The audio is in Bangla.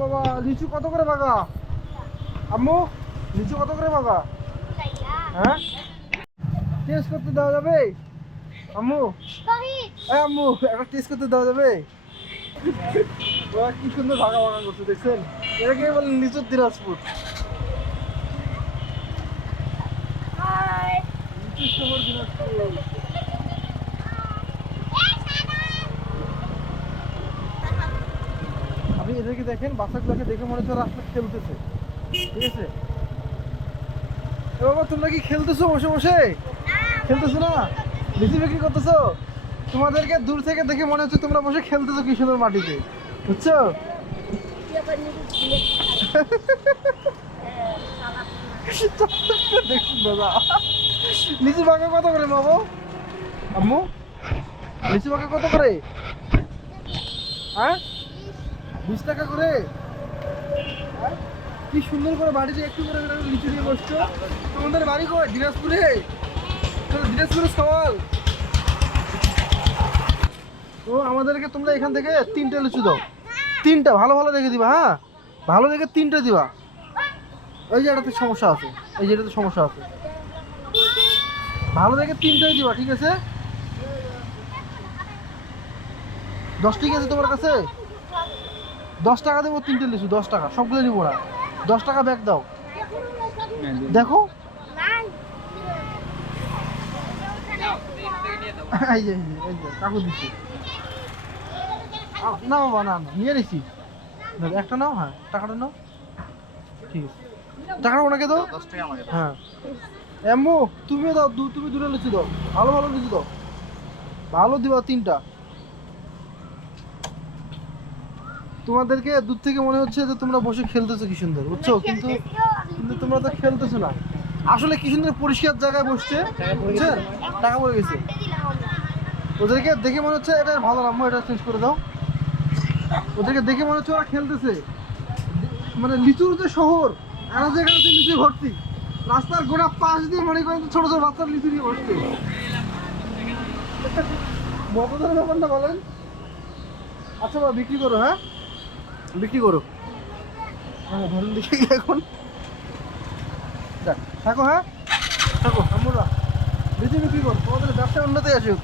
বাবা, লিচু কত করে ভাগা? আম্মু, লিচু কত করে ভাগা? হ্যাঁ, টেস্ট করতে দেওয়া যাবে? আম্মু, এই আম্মু, একটা টেস্ট করতে দেওয়া যাবে? বাবা, কি সুন্দর ভাগা ভাগা করছে দেখছেন? এটাকে বলেন লিচুর দিনাজপুর। লিচুর শহর দিনাজপুর। আপনি এদেরকে দেখেন, বাচ্চাগুলোকে দেখে মনে হচ্ছে রাস্তা খেলতেছে, ঠিক আছে? বাবা, তোমরা কি খেলতেছো বসে বসে? খেলতেছো না, লিচু বিক্রি করতেছো? তোমাদেরকে দূর থেকে দেখে মনে হচ্ছে তোমরা বসে খেলতেছো কি সুন্দর মাটিতে, বুঝছো? দেখুন দাদা, লিচু বাঁকা কত করে বাবু? আম্মু, লিচু বাঁকা কত করে? হ্যাঁ, 20 টাকা করে? হ্যাঁ? কি সুন্দর করে বাড়িতে একটু করে লিচু নিয়ে বসছো। তোমাদের বাড়ি কই? দিনাজপুরে? দিনাজপুরের সওয়াল। তো আমাদেরকে তোমরা এখান থেকে 3টে লিচু দাও, 3টা ভালো ভালো দেখে দিবা। হ্যাঁ, ভালো দেখে 3টে দিবা। ওই যে এটাতে সমস্যা আছে, এই যে এটাতে সমস্যা আছে, ভালো দেখে 3টাই দিবা, ঠিক আছে? 10 টাকা আছে তোমার কাছে? 10 টাকা দেবো 3টে লিচু, 10 টাকা, সবগুলো নিবো না। 10 টাকা ব্যাগ দাও, দেখো। এই যে কাকু দিচ্ছি। না বাবা, না না, নিয়ে নিছি। একটা নাও, হ্যাঁ, টাকাটা নাও, ঠিক আছে। টাকাটা ওনাকে দাও। হ্যাঁ, এম্মু, তুমিও দাও, তুমি 2টা লিচু দাও, ভালো ভালো লিচু দাও, ভালো দিবা 3টা। তোমাদেরকে দূর থেকে মনে হচ্ছে যে তোমরা বসে খেলতেছো কি সুন্দর, বুঝছো? কিন্তু কিন্তু তোমরা তো খেলতেছো না। আসলে কি সুন্দর পরিষ্কার জায়গায় বসছে, বুঝছেন? টাকা পড়ে গেছে। ওদেরকে দেখে মনে হচ্ছে এটা ভালো না, এটা চেঞ্জ করে দাও। ওদেরকে দেখে মনে হচ্ছে ওরা খেলতেছে, মানে লিচুর যে শহর, আর যেখানে লিচু ভর্তি, রাস্তার গোড়া পাশ দিয়ে মনে করেন ছোট ছোট বাচ্চার লিচু নিয়ে বসছে। মজাদার ব্যাপারটা বলেন। আচ্ছা বাবা, বিক্রি করো, হ্যাঁ বিক্রি করো। হ্যাঁ, ধরুন দেখি এখন। থাকো, হ্যাঁ থাকো, আমরা লিচু বিক্রি করো, তোমাদের ব্যবসা উন্নতি আসুক।